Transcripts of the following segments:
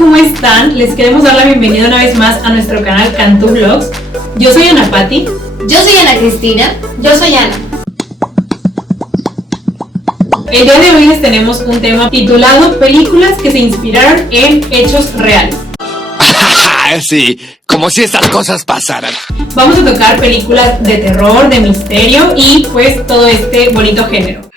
¿cómo están? Les queremos dar la bienvenida una vez más a nuestro canal Cantú Vlogs. Yo soy Ana Patti. Yo soy Ana Cristina. Yo soy Ana. El día de hoy les tenemos un tema titulado Películas que se inspiraron en hechos reales. Sí, como si estas cosas pasaran. Vamos a tocar películas de terror, de misterio y pues todo este bonito género.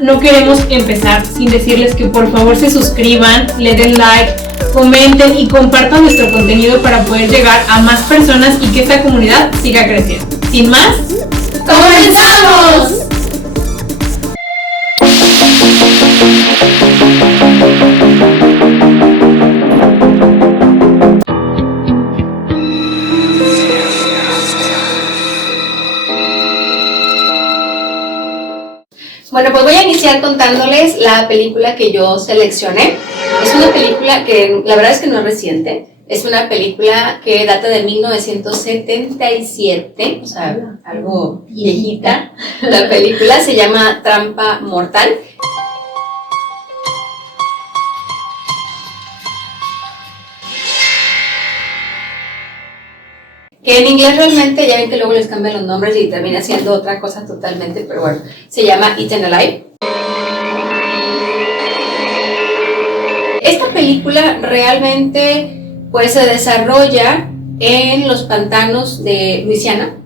No queremos empezar sin decirles que por favor se suscriban, le den like, comenten y compartan nuestro contenido para poder llegar a más personas y que esta comunidad siga creciendo. Sin más, ¡comenzamos! Bueno, pues voy a iniciar contándoles la película que yo seleccioné. Es una película que la verdad es que no es reciente. Es una película que data de 1977, o sea, algo viejita. La película se llama Trampa Mortal. Que en inglés realmente, ya ven que luego les cambian los nombres y termina siendo otra cosa totalmente, pero bueno, se llama Eaten Alive. Esta película realmente pues se desarrolla en los pantanos de Luisiana,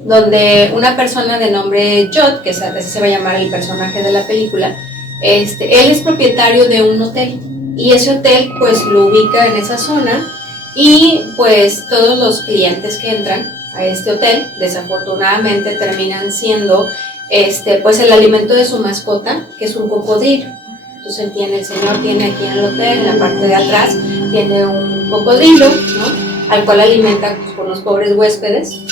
donde una persona de nombre Judd, que así se va a llamar el personaje de la película, él es propietario de un hotel y ese hotel pues lo ubica en esa zona. Y pues todos los clientes que entran a este hotel desafortunadamente terminan siendo pues el alimento de su mascota, que es un cocodrilo. Entonces el señor tiene aquí en el hotel, en la parte de atrás, tiene un cocodrilo, ¿no? Al cual alimenta pues, con los pobres huéspedes, y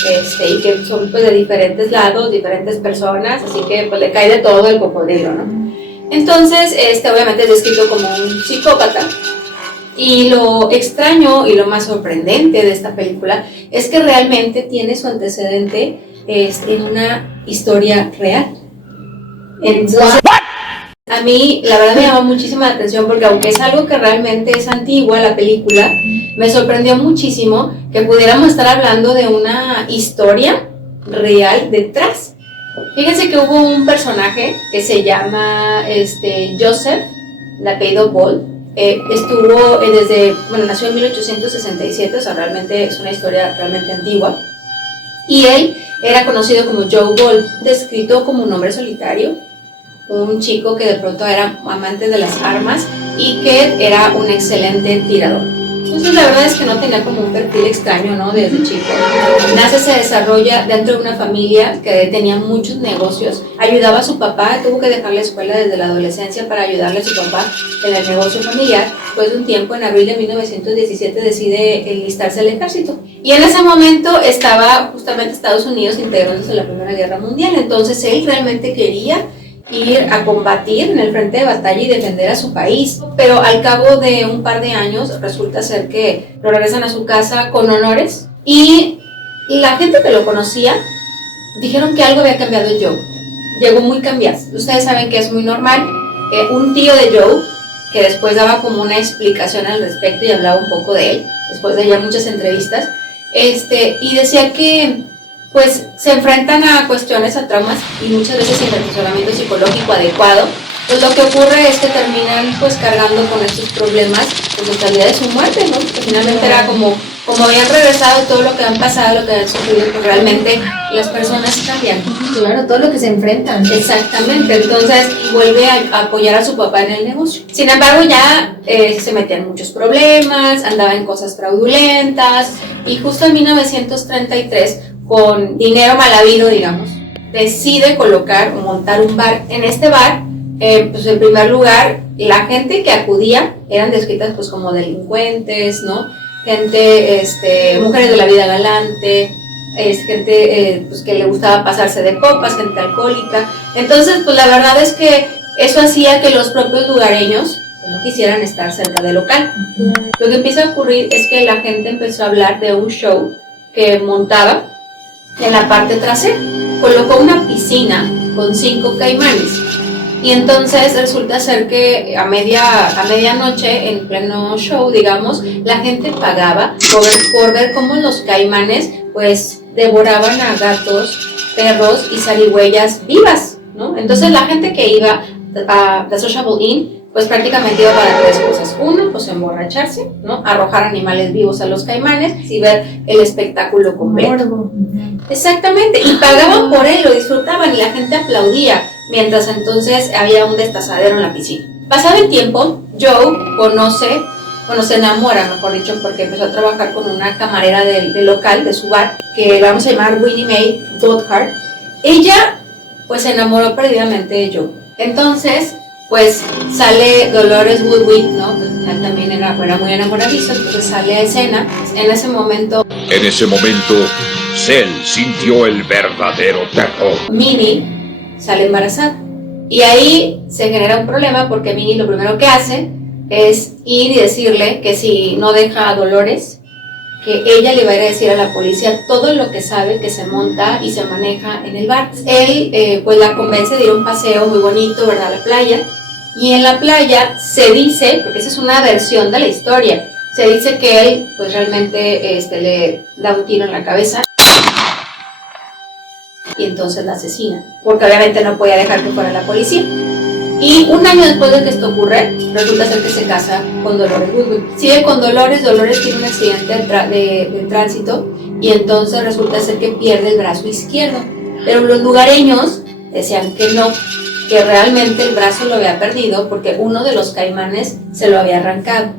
que son pues de diferentes lados, diferentes personas, así que pues le cae de todo el cocodrilo, ¿no? Entonces obviamente es descrito como un psicópata. Y lo extraño y lo más sorprendente de esta película es que realmente tiene su antecedente en una historia real. Entonces, a mí la verdad me llamó muchísima atención porque aunque es algo que realmente es antigua la película, me sorprendió muchísimo que pudiéramos estar hablando de una historia real detrás. Fíjense que hubo un personaje que se llama Joseph, de apellido Ball. Nació en 1867, o sea, realmente es una historia realmente antigua. Y él era conocido como Joe Ball, descrito como un hombre solitario, un chico que de pronto era amante de las armas y que era un excelente tirador. Entonces la verdad es que no tenía como un perfil extraño, ¿no? Desde chico. Se desarrolla dentro de una familia que tenía muchos negocios. Ayudaba a su papá, tuvo que dejar la escuela desde la adolescencia para ayudarle a su papá en el negocio familiar. Después de un tiempo, en abril de 1917, decide enlistarse al ejército. Y en ese momento estaba justamente Estados Unidos integrándose en la Primera Guerra Mundial. Entonces él realmente quería ir a combatir en el frente de batalla y defender a su país, pero al cabo de un par de años resulta ser que lo regresan a su casa con honores y la gente que lo conocía dijeron que algo había cambiado en Joe. Llegó muy cambiado. Ustedes saben que es muy normal. Un tío de Joe, que después daba como una explicación al respecto y hablaba un poco de él, después de ya muchas entrevistas, y decía que pues se enfrentan a cuestiones, a traumas y muchas veces sin asesoramiento psicológico adecuado, pues lo que ocurre es que terminan pues cargando con estos problemas pues en realidad de su muerte, ¿no? Que finalmente era como habían regresado todo lo que han pasado, lo que han sufrido, pues realmente las personas cambian. Claro, todo lo que se enfrentan. Exactamente, entonces vuelve a apoyar a su papá en el negocio. Sin embargo ya se metía en muchos problemas, andaba en cosas fraudulentas y justo en 1933 con dinero mal habido, digamos, decide montar un bar. En este bar, pues en primer lugar, la gente que acudía eran descritas pues como delincuentes, ¿no? Gente, mujeres de la vida galante, gente pues que le gustaba pasarse de copas, gente alcohólica. Entonces, pues la verdad es que eso hacía que los propios lugareños no quisieran estar cerca del local. Lo que empieza a ocurrir es que la gente empezó a hablar de un show que montaba en la parte trasera. colocó una piscina con 5 caimanes. Y entonces resulta ser que a medianoche, en pleno show, digamos, la gente pagaba por ver cómo los caimanes pues devoraban a gatos, perros y zarigüeyas vivas, ¿no? Entonces la gente que iba a The Sociable Inn pues prácticamente iba para 3 cosas. Uno, pues emborracharse, ¿no? Arrojar animales vivos a los caimanes y ver el espectáculo completo. Exactamente, y pagaban por él, lo disfrutaban y la gente aplaudía, mientras entonces había un destazadero en la piscina. Pasado el tiempo, Joe se enamora, mejor dicho, porque empezó a trabajar con una camarera del local, de su bar, que la vamos a llamar Winnie Mae Goddard. Ella, pues, se enamoró perdidamente de Joe. Entonces, pues, sale Dolores Woodward, ¿no? Él también era muy enamoradizo, entonces sale a escena. En ese momento, Cell sintió el verdadero terror. Minnie sale embarazada. Y ahí se genera un problema porque Minnie lo primero que hace es ir y decirle que si no deja a Dolores, que ella le va a ir a decir a la policía todo lo que sabe que se monta y se maneja en el bar. Él pues la convence de ir a un paseo muy bonito, ¿verdad?, a la playa. Y en la playa se dice, porque esa es una versión de la historia, se dice que él pues realmente le da un tiro en la cabeza y entonces la asesina, porque obviamente no podía dejar que fuera la policía. Y un año después de que esto ocurre, resulta ser que se casa con Dolores Woodward. Sigue con Dolores tiene un accidente de tránsito y entonces resulta ser que pierde el brazo izquierdo. Pero los lugareños decían que no, que realmente el brazo lo había perdido porque uno de los caimanes se lo había arrancado.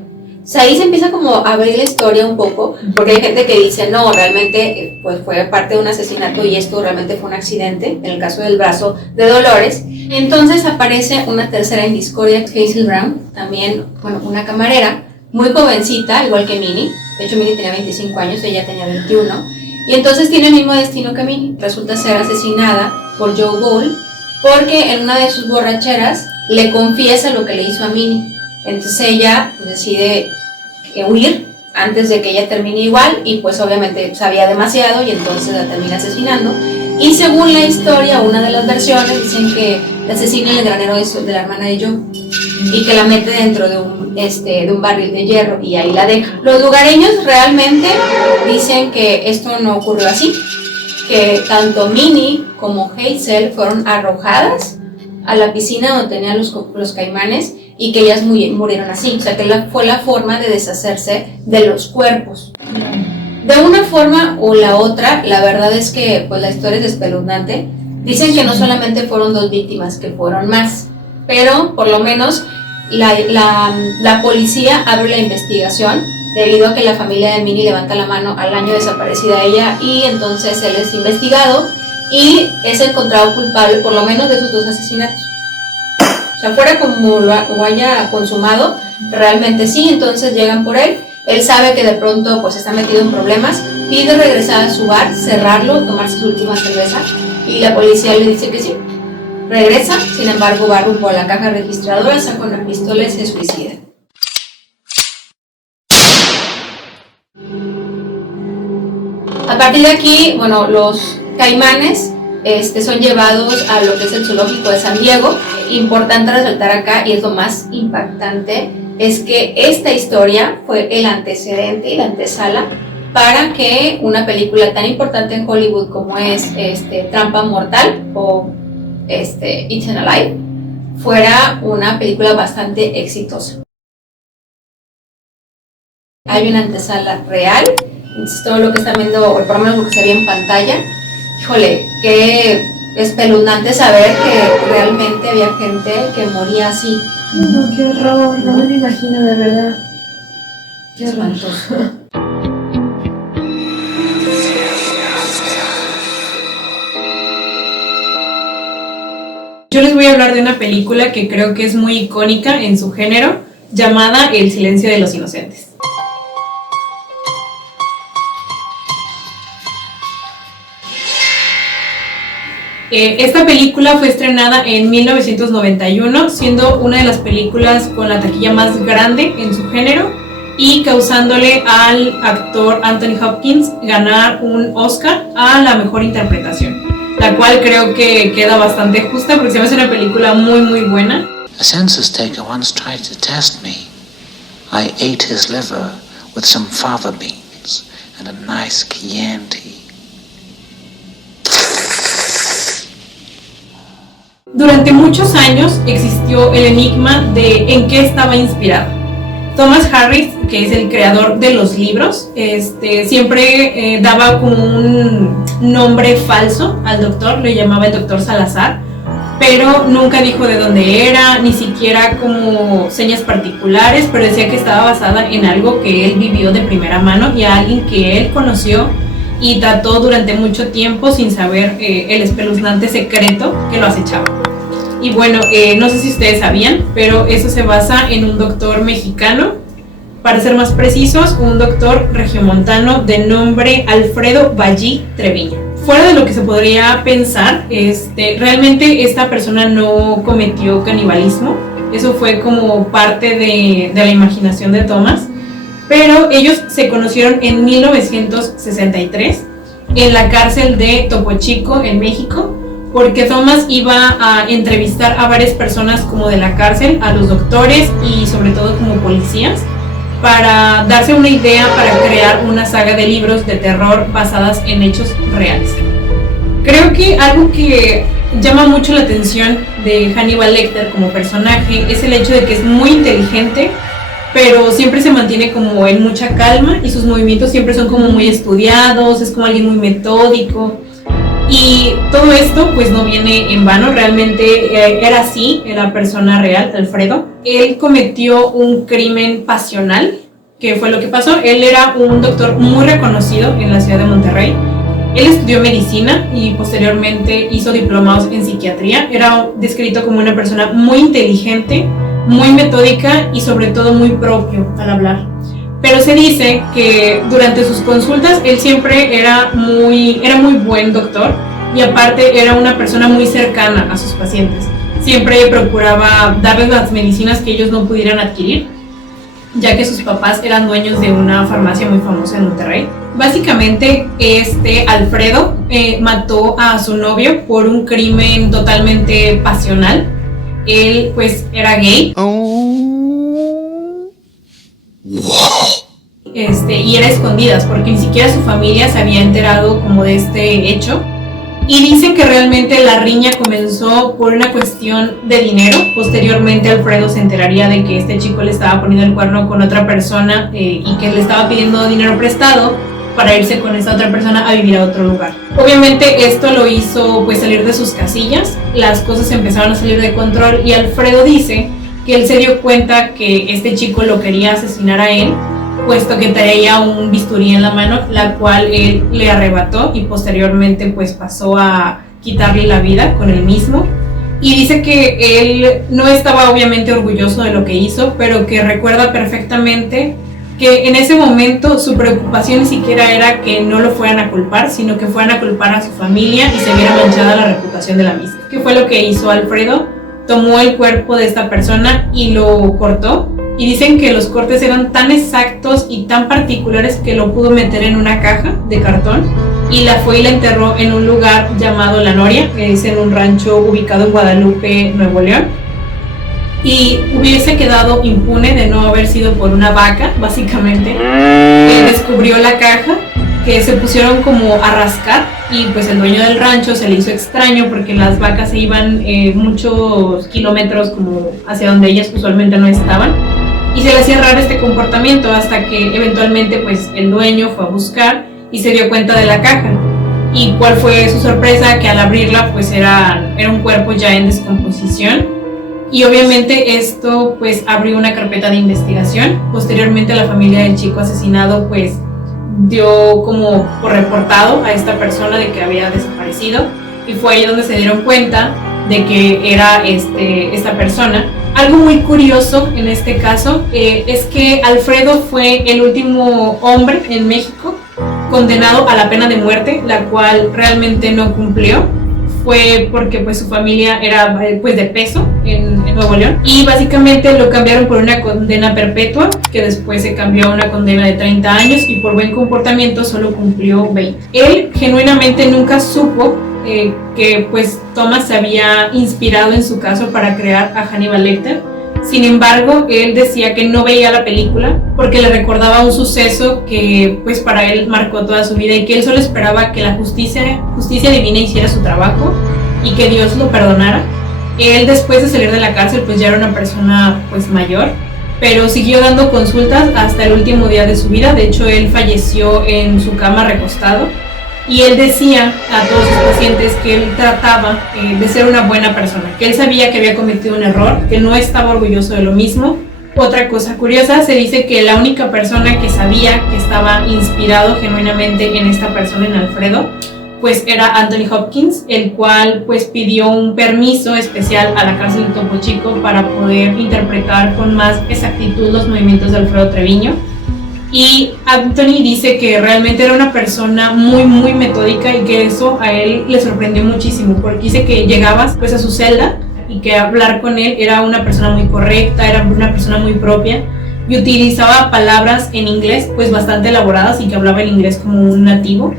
O sea, ahí se empieza como a abrir la historia un poco, porque hay gente que dice, no, realmente pues fue parte de un asesinato y esto realmente fue un accidente, en el caso del brazo de Dolores. Entonces aparece una tercera en discordia, Hazel Brown, también, bueno, una camarera, muy jovencita, igual que Minnie. De hecho, Minnie tenía 25 años, ella tenía 21, y entonces tiene el mismo destino que Minnie. Resulta ser asesinada por Joe Ball, porque en una de sus borracheras le confiesa lo que le hizo a Minnie. Entonces ella decide huir antes de que ella termine igual y pues obviamente sabía demasiado y entonces la termina asesinando. Y según la historia, una de las versiones dicen que la asesina en el granero de la hermana de Joe y que la mete dentro de un barril de hierro y ahí la deja. Los lugareños realmente dicen que esto no ocurrió así, que tanto Minnie como Hazel fueron arrojadas a la piscina donde tenían los caimanes y que ellas murieron así, o sea que fue la forma de deshacerse de los cuerpos. De una forma o la otra, la verdad es que pues la historia es espeluznante. Dicen que no solamente fueron 2 víctimas, que fueron más, pero por lo menos la policía abre la investigación debido a que la familia de Minnie levanta la mano al año desaparecida ella y entonces él es investigado y es encontrado culpable por lo menos de esos 2 asesinatos. O sea, fuera como lo haya consumado, realmente sí, entonces llegan por él. Él sabe que de pronto pues está metido en problemas, pide regresar a su bar, cerrarlo, tomarse su última cerveza y la policía le dice que sí. Regresa, sin embargo va rumbo a la caja registradora, saca una pistola y se suicida. A partir de aquí, bueno, los caimanes son llevados a lo que es el zoológico de San Diego. Importante resaltar acá, y es lo más impactante, es que esta historia fue el antecedente y la antesala para que una película tan importante en Hollywood como es Trampa Mortal o Eaten Alive fuera una película bastante exitosa. Hay una antesala real, entonces todo lo que están viendo, o por lo menos lo que se ve en pantalla, híjole, qué espeluznante saber que realmente había gente que moría así. No, qué horror, no me lo imagino de verdad. Qué espantoso. Yo les voy a hablar de una película que creo que es muy icónica en su género, llamada El silencio de los inocentes. Esta película fue estrenada en 1991, siendo una de las películas con la taquilla más grande en su género y causándole al actor Anthony Hopkins ganar un Oscar a la mejor interpretación. la cual creo que queda bastante justa porque se me hace una película muy muy buena. A census taker once tried to test me. I ate his liver with some fava beans and a nice Chianti. Durante muchos años existió el enigma de en qué estaba inspirado. Thomas Harris, que es el creador de los libros, siempre daba como un nombre falso al doctor, le llamaba el doctor Salazar, pero nunca dijo de dónde era, ni siquiera como señas particulares, pero decía que estaba basada en algo que él vivió de primera mano y a alguien que él conoció y trató durante mucho tiempo sin saber el espeluznante secreto que lo acechaba. Y bueno, no sé si ustedes sabían, pero eso se basa en un doctor mexicano, para ser más precisos, un doctor regiomontano de nombre Alfredo Ballí Treviño. Fuera de lo que se podría pensar, realmente esta persona no cometió canibalismo, eso fue como parte de la imaginación de Thomas, pero ellos se conocieron en 1963 en la cárcel de Topo Chico, en México, porque Thomas iba a entrevistar a varias personas como de la cárcel, a los doctores y sobre todo como policías, para darse una idea para crear una saga de libros de terror basadas en hechos reales. Creo que algo que llama mucho la atención de Hannibal Lecter como personaje es el hecho de que es muy inteligente, pero siempre se mantiene como en mucha calma y sus movimientos siempre son como muy estudiados, es como alguien muy metódico. Y todo esto pues no viene en vano, realmente era así, era persona real, Alfredo. Él cometió un crimen pasional, que fue lo que pasó. Él era un doctor muy reconocido en la ciudad de Monterrey. Él estudió medicina y posteriormente hizo diplomados en psiquiatría. Era descrito como una persona muy inteligente, muy metódica y sobre todo muy propio al hablar. Pero se dice que durante sus consultas él siempre era muy buen doctor y aparte era una persona muy cercana a sus pacientes. Siempre procuraba darles las medicinas que ellos no pudieran adquirir, ya que sus papás eran dueños de una farmacia muy famosa en Monterrey. Básicamente Alfredo mató a su novio por un crimen totalmente pasional. Él pues era gay. Y era escondidas porque ni siquiera su familia se había enterado como de este hecho, y dicen que realmente la riña comenzó por una cuestión de dinero. Posteriormente Alfredo se enteraría de que este chico le estaba poniendo el cuerno con otra persona y que le estaba pidiendo dinero prestado para irse con esta otra persona a vivir a otro lugar. Obviamente esto lo hizo pues salir de sus casillas, las cosas empezaron a salir de control y Alfredo dice que él se dio cuenta que este chico lo quería asesinar a él, puesto que traía un bisturí en la mano, la cual él le arrebató y posteriormente pues pasó a quitarle la vida con él mismo. Y dice que él no estaba obviamente orgulloso de lo que hizo, pero que recuerda perfectamente que en ese momento su preocupación ni siquiera era que no lo fueran a culpar, sino que fueran a culpar a su familia y se viera manchada la reputación de la misma. ¿Qué fue lo que hizo Alfredo? Tomó el cuerpo de esta persona y lo cortó, y dicen que los cortes eran tan exactos y tan particulares que lo pudo meter en una caja de cartón y la fue y la enterró en un lugar llamado La Noria, que es en un rancho ubicado en Guadalupe, Nuevo León, y hubiese quedado impune de no haber sido por una vaca, básicamente. Él descubrió la caja, que se pusieron como a rascar, y pues el dueño del rancho se le hizo extraño porque las vacas se iban muchos kilómetros como hacia donde ellas usualmente no estaban, y se le hacía raro este comportamiento hasta que eventualmente pues el dueño fue a buscar y se dio cuenta de la caja. ¿Y cuál fue su sorpresa? Que al abrirla pues era un cuerpo ya en descomposición. Y obviamente esto pues abrió una carpeta de investigación. Posteriormente la familia del chico asesinado pues dio como por reportado a esta persona de que había desaparecido, y fue ahí donde se dieron cuenta de que era esta persona. Algo muy curioso en este caso es que Alfredo fue el último hombre en México condenado a la pena de muerte, la cual realmente no cumplió. Fue porque pues su familia era pues de peso en en Nuevo León, y básicamente lo cambiaron por una condena perpetua, que después se cambió a una condena de 30 años y por buen comportamiento solo cumplió 20. Él genuinamente nunca supo que pues Thomas se había inspirado en su caso para crear a Hannibal Lecter. Sin embargo, él decía que no veía la película porque le recordaba un suceso que pues para él marcó toda su vida y que él solo esperaba que la justicia divina hiciera su trabajo y que Dios lo perdonara. Él, después de salir de la cárcel, pues ya era una persona pues mayor, pero siguió dando consultas hasta el último día de su vida. De hecho, él falleció en su cama recostado. Y él decía a todos sus pacientes que él trataba de ser una buena persona, que él sabía que había cometido un error, que no estaba orgulloso de lo mismo. Otra cosa curiosa, se dice que la única persona que sabía que estaba inspirado genuinamente en esta persona, en Alfredo, pues era Anthony Hopkins, el cual pues pidió un permiso especial a la cárcel de Topo Chico para poder interpretar con más exactitud los movimientos de Alfredo Treviño. Y Anthony dice que realmente era una persona muy muy metódica y que eso a él le sorprendió muchísimo, porque dice que llegabas pues a su celda y que hablar con él era una persona muy correcta, era una persona muy propia y utilizaba palabras en inglés pues bastante elaboradas y que hablaba el inglés como un nativo.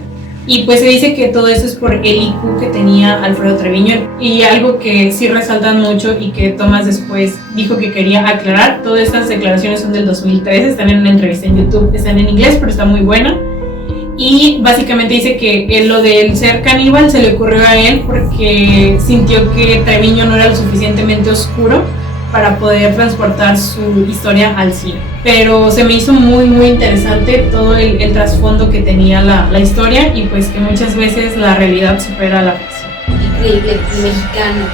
Y pues se dice que todo eso es por el IQ que tenía Alfredo Treviño. Y algo que sí resaltan mucho y que Thomas después dijo que quería aclarar, todas estas declaraciones son del 2013, están en una entrevista en YouTube, están en inglés pero está muy buena. Y básicamente dice que lo del ser caníbal se le ocurrió a él porque sintió que Treviño no era lo suficientemente oscuro para poder transportar su historia al cine. Pero se me hizo muy muy interesante todo el trasfondo que tenía la historia y pues que muchas veces la realidad supera la ficción. Increíble, mexicano.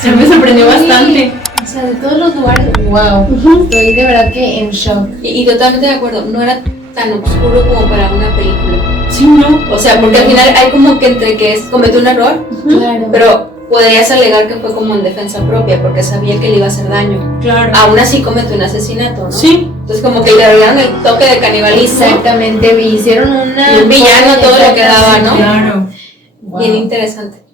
Se me sorprendió bastante. O sea, de todos los lugares, wow. Estoy de verdad que en shock. Y totalmente de acuerdo, no era tan oscuro como para una película. Sí, ¿no? O sea, porque al final hay como que entre que cometió un error, Claro. pero podrías alegar que fue como en defensa propia, porque sabía que le iba a hacer daño. Claro. Aún así cometió un asesinato, ¿no? Sí. Entonces como que le agregaron el toque de canibalismo. Exactamente, me hicieron una... Y un villano todo lo que daba, ¿no? Claro. Wow. Bien interesante.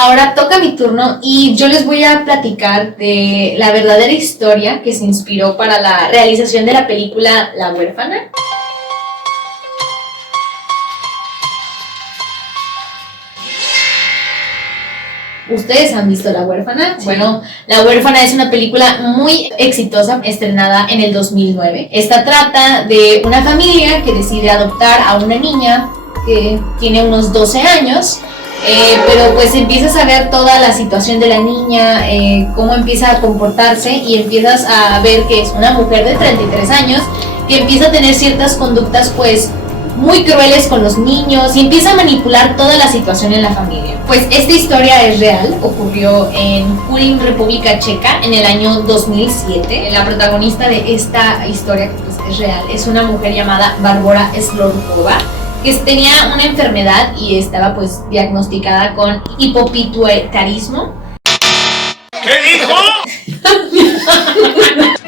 Ahora toca mi turno y yo les voy a platicar de la verdadera historia que se inspiró para la realización de la película La Huérfana. ¿Ustedes han visto La Huérfana? Sí. Bueno, La Huérfana es una película muy exitosa, estrenada en el 2009. Esta trata de una familia que decide adoptar a una niña que tiene unos 12 años. Pero pues empiezas a ver toda la situación de la niña, cómo empieza a comportarse y empiezas a ver que es una mujer de 33 años que empieza a tener ciertas conductas pues muy crueles con los niños y empieza a manipular toda la situación en la familia. Pues esta historia es real, ocurrió en Kurim, República Checa, en el año 2007. La protagonista de esta historia, que pues es real, es una mujer llamada Bárbara Slorkova, que tenía una enfermedad y estaba pues diagnosticada con hipopituitarismo. ¿Qué dijo?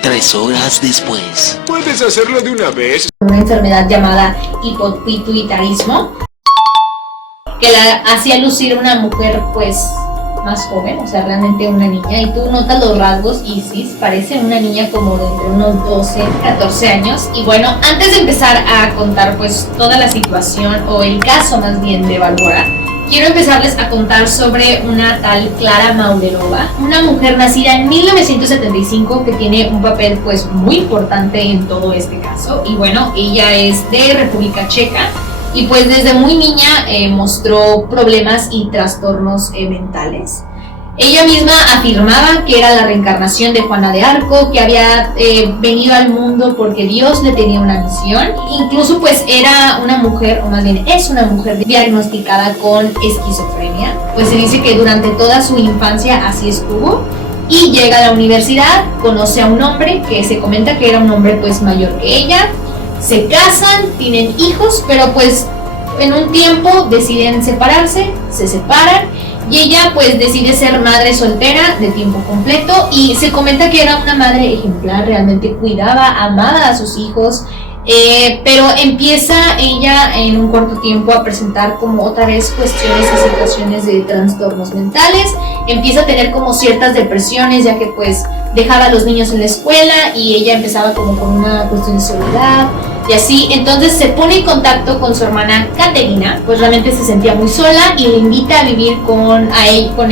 3 horas después. ¿Puedes hacerlo de una vez? Una enfermedad llamada hipopituitarismo, que la hacía lucir una mujer pues más joven, o sea, realmente una niña, y tú notas los rasgos y sí, parece una niña como de entre unos 12, 14 años. Y bueno, antes de empezar a contar pues toda la situación, o el caso más bien de Bárbara, quiero empezarles a contar sobre una tal Clara Mauderova, una mujer nacida en 1975 que tiene un papel pues muy importante en todo este caso. Y bueno, ella es de República Checa y pues desde muy niña mostró problemas y trastornos mentales. Ella misma afirmaba que era la reencarnación de Juana de Arco, que había venido al mundo porque Dios le tenía una misión. Incluso pues era una mujer, o más bien es una mujer diagnosticada con esquizofrenia. Pues se dice que durante toda su infancia así estuvo. Y llega a la universidad, conoce a un hombre que se comenta que era un hombre pues mayor que ella. Se casan, tienen hijos, pero pues en un tiempo deciden separarse, se separan. Y ella pues decide ser madre soltera de tiempo completo y se comenta que era una madre ejemplar, realmente cuidaba, amaba a sus hijos, Pero empieza ella en un corto tiempo a presentar como otra vez cuestiones y situaciones de trastornos mentales, empieza a tener como ciertas depresiones, ya que pues dejaba a los niños en la escuela y ella empezaba como con una cuestión de soledad y así. Entonces se pone en contacto con su hermana Caterina, pues realmente se sentía muy sola y le invita a vivir con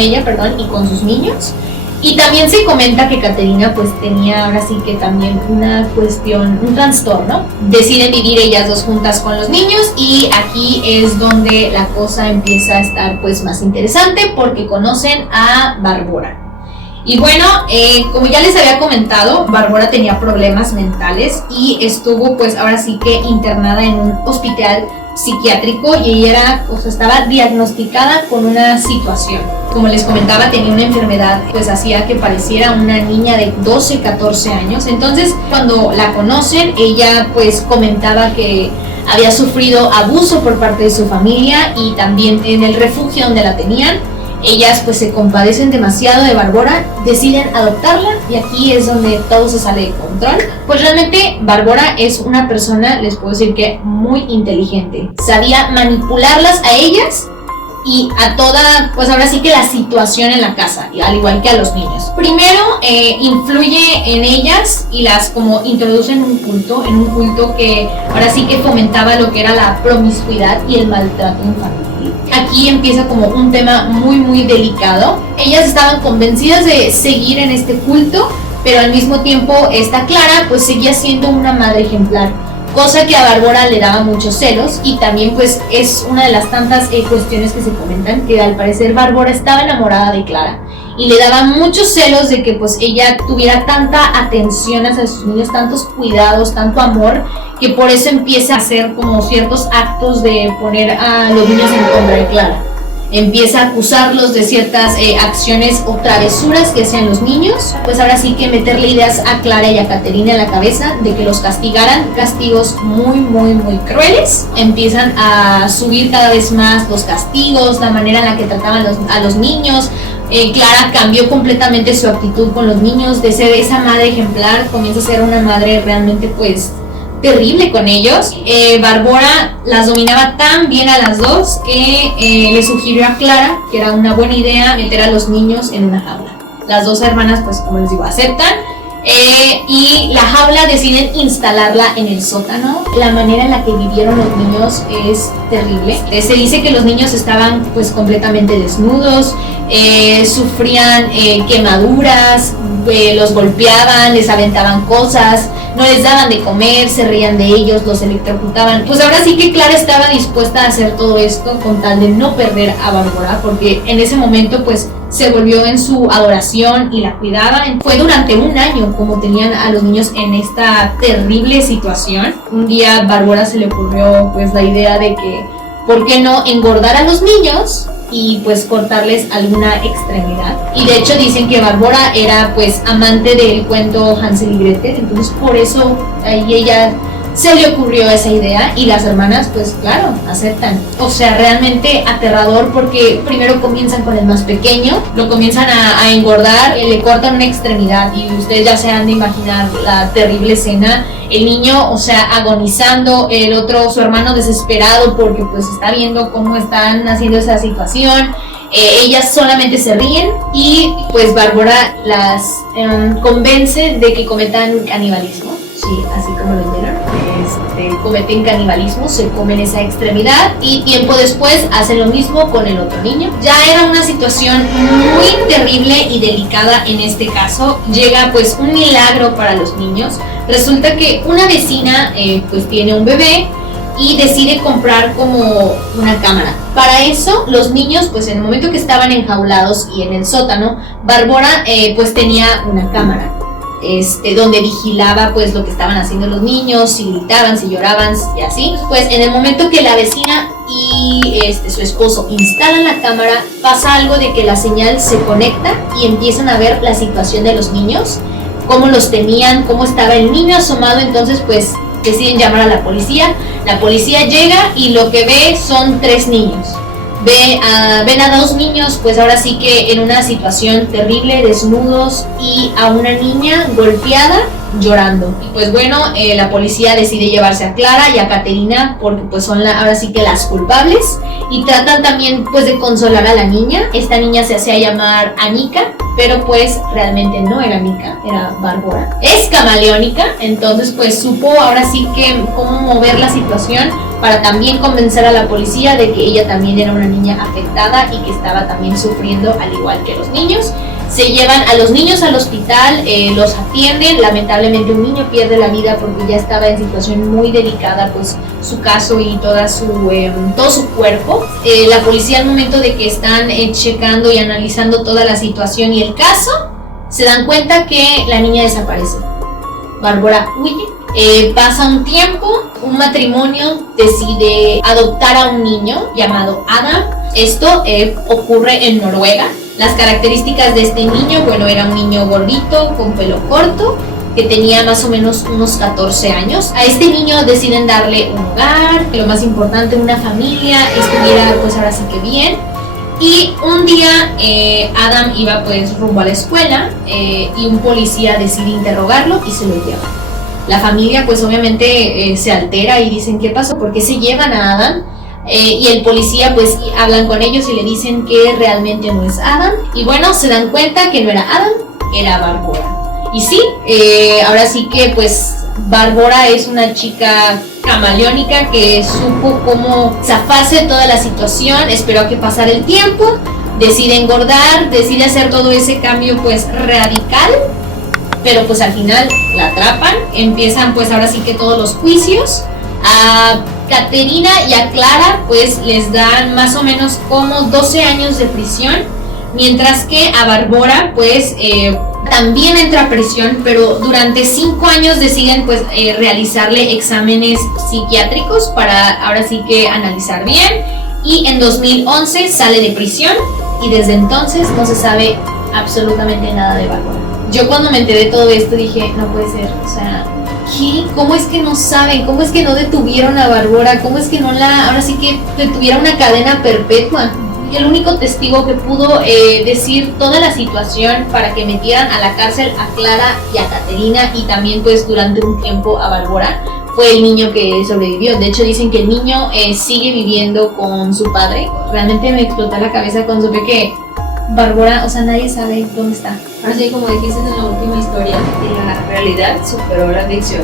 ella y con sus niños. Y también se comenta que Caterina pues tenía ahora sí que también una cuestión, un trastorno. Deciden vivir ellas dos juntas con los niños y aquí es donde la cosa empieza a estar pues más interesante porque conocen a Bárbara. Y bueno, como ya les había comentado, Bárbara tenía problemas mentales y estuvo pues ahora sí que internada en un hospital psiquiátrico y ella estaba diagnosticada con una situación. Como les comentaba, tenía una enfermedad pues hacía que pareciera una niña de 12, 14 años. Entonces cuando la conocen, ella pues comentaba que había sufrido abuso por parte de su familia y también en el refugio donde la tenían. Ellas pues se compadecen demasiado de Bárbara, deciden adoptarla y aquí es donde todo se sale de control. Pues realmente Bárbara es una persona, les puedo decir que muy inteligente. Sabía manipularlas a ellas y a toda, pues ahora sí que la situación en la casa, al igual que a los niños. Primero influye en ellas y las como introduce en un culto que ahora sí que fomentaba lo que era la promiscuidad y el maltrato infantil. Aquí empieza como un tema muy muy delicado. Ellas estaban convencidas de seguir en este culto, pero al mismo tiempo esta Clara pues seguía siendo una madre ejemplar, cosa que a Bárbara le daba muchos celos y también pues es una de las tantas cuestiones que se comentan que al parecer Bárbara estaba enamorada de Clara y le daba muchos celos de que pues ella tuviera tanta atención hacia sus niños, tantos cuidados, tanto amor, que por eso empieza a hacer como ciertos actos de poner a los niños en contra de Clara. Empieza a acusarlos de ciertas acciones o travesuras que hacían los niños. Pues ahora sí que meterle ideas a Clara y a Caterina en la cabeza de que los castigaran, castigos muy muy muy crueles. Empiezan a subir cada vez más los castigos, la manera en la que trataban a los niños. Clara cambió completamente su actitud con los niños, de ser esa madre ejemplar, comienza a ser una madre realmente pues terrible con ellos. Bárbara las dominaba tan bien a las dos que le sugirió a Clara que era una buena idea meter a los niños en una jaula. Las dos hermanas pues como les digo aceptan y la jaula deciden instalarla en el sótano. La manera en la que vivieron los niños es terrible. Se dice que los niños estaban pues completamente desnudos, sufrían quemaduras, los golpeaban, les aventaban cosas, no les daban de comer, se reían de ellos, los electrocutaban. Pues ahora sí que Clara estaba dispuesta a hacer todo esto con tal de no perder a Bárbara, porque en ese momento pues se volvió en su adoración y la cuidaba. Fue durante un año como tenían a los niños en esta terrible situación. Un día a Bárbara se le ocurrió pues la idea de que ¿por qué no engordar a los niños y pues cortarles alguna extremidad? Y de hecho dicen que Bárbara era pues amante del cuento Hansel y Gretel, entonces por eso ahí ella se le ocurrió esa idea y las hermanas pues claro, aceptan. O sea, realmente aterrador porque primero comienzan con el más pequeño, lo comienzan a engordar, le cortan una extremidad y ustedes ya se han de imaginar la terrible escena. El niño, o sea, agonizando, el otro, su hermano desesperado porque pues está viendo cómo están haciendo esa situación. Ellas solamente se ríen y pues Bárbara las convence de que cometan canibalismo. Sí, así como lo vieron, cometen canibalismo, se comen esa extremidad y tiempo después hacen lo mismo con el otro niño. Ya era una situación muy terrible y delicada en este caso. Llega pues un milagro para los niños. Resulta que una vecina pues tiene un bebé y decide comprar como una cámara. Para eso los niños pues en el momento que estaban enjaulados y en el sótano, Bárbara pues tenía una cámara. Donde vigilaba pues lo que estaban haciendo los niños, si gritaban, si lloraban y así. Pues en el momento que la vecina y su esposo instalan la cámara, pasa algo de que la señal se conecta y empiezan a ver la situación de los niños, cómo los tenían, cómo estaba el niño asomado. Entonces pues deciden llamar a la policía llega y lo que ve son 3 niños. Ven a 2 niños pues ahora sí que en una situación terrible, desnudos, y a una niña golpeada llorando. Y pues bueno, la policía decide llevarse a Clara y a Caterina porque pues son ahora sí que las culpables, y tratan también pues de consolar a la niña. Esta niña se hacía llamar Anika, pero pues realmente no era Anika, era Bárbara. Es camaleónica, entonces pues supo ahora sí que cómo mover la situación para también convencer a la policía de que ella también era una niña afectada y que estaba también sufriendo al igual que los niños. Se llevan a los niños al hospital, los atienden. Lamentablemente un niño pierde la vida porque ya estaba en situación muy delicada, pues su caso y todo su cuerpo. La policía, al momento de que están checando y analizando toda la situación y el caso, se dan cuenta que la niña desaparece. Bárbara huye. Pasa un tiempo, un matrimonio decide adoptar a un niño llamado Adam. Esto ocurre en Noruega. Las características de este niño, bueno, era un niño gordito, con pelo corto, que tenía más o menos unos 14 años. A este niño deciden darle un hogar, que lo más importante, una familia, estuviera pues ahora sí que bien. Y un día Adam iba pues rumbo a la escuela y un policía decide interrogarlo y se lo lleva. La familia pues obviamente se altera y dicen ¿qué pasó? ¿Por qué se llevan a Adam? Y el policía pues hablan con ellos y le dicen que realmente no es Adam. Y bueno, se dan cuenta que no era Adam, era Bárbara. Y sí, ahora sí que pues Bárbara es una chica camaleónica que supo cómo zafarse de toda la situación, esperó a que pasara el tiempo, decide engordar, decide hacer todo ese cambio pues radical, pero pues al final la atrapan. Empiezan pues ahora sí que todos los juicios. A Caterina y a Clara pues les dan más o menos como 12 años de prisión, mientras que a Bárbara pues también entra a prisión, pero durante 5 años deciden pues realizarle exámenes psiquiátricos para ahora sí que analizar bien, y en 2011 sale de prisión y desde entonces no se sabe absolutamente nada de Bárbara. Yo cuando me enteré de todo esto dije, no puede ser, o sea, ¿qué? ¿Cómo es que no saben? ¿Cómo es que no detuvieron a Bárbara? ¿Cómo es que no ahora sí que detuviera una cadena perpetua? Y el único testigo que pudo decir toda la situación para que metieran a la cárcel a Clara y a Caterina, y también pues durante un tiempo a Bárbara, fue el niño que sobrevivió. De hecho dicen que el niño sigue viviendo con su padre. Realmente me explotó la cabeza cuando supe que Bárbara, o sea, nadie sabe dónde está. Así como dijiste en la última historia, la realidad superó la ficción.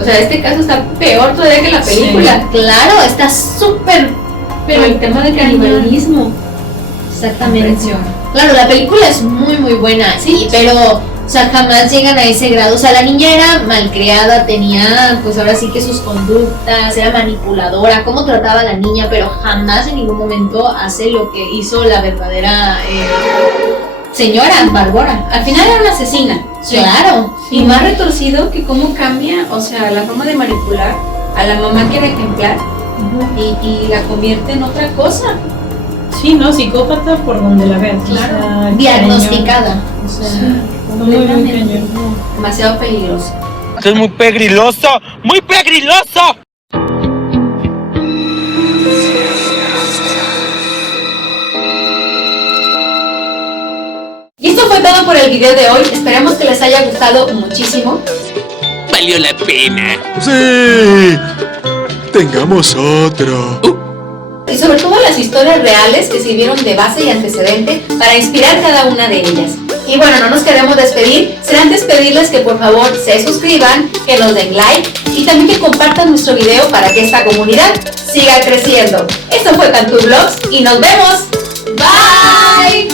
O sea, este caso está peor todavía que la película. Sí. Claro, está súper. Pero el tema del canibalismo. Exactamente. Claro, la película es muy muy buena, sí, pero o sea, jamás llegan a ese grado. O sea, la niña era malcriada, tenía pues ahora sí que sus conductas, era manipuladora, cómo trataba a la niña, pero jamás en ningún momento hace lo que hizo la verdadera señora Bárbara. Al final era una asesina. Sí. Claro. Y más retorcido que cómo cambia, o sea, la forma de manipular a la mamá que era ejemplar, y la convierte en otra cosa. Sí, no, psicópata por donde la veas. Claro. O sea, Diagnosticada. O sea, sí, muy cañón. Demasiado peligroso. Es muy pegriloso, muy pegriloso. Y esto fue todo por el video de hoy. Esperamos que les haya gustado muchísimo. Valió la pena. Sí. Tengamos otro. Y sobre todo las historias reales que sirvieron de base y antecedente para inspirar cada una de ellas. Y bueno, no nos queremos despedir, sin antes pedirles que por favor se suscriban, que nos den like y también que compartan nuestro video para que esta comunidad siga creciendo. Esto fue Cantú Vlogs y nos vemos. Bye.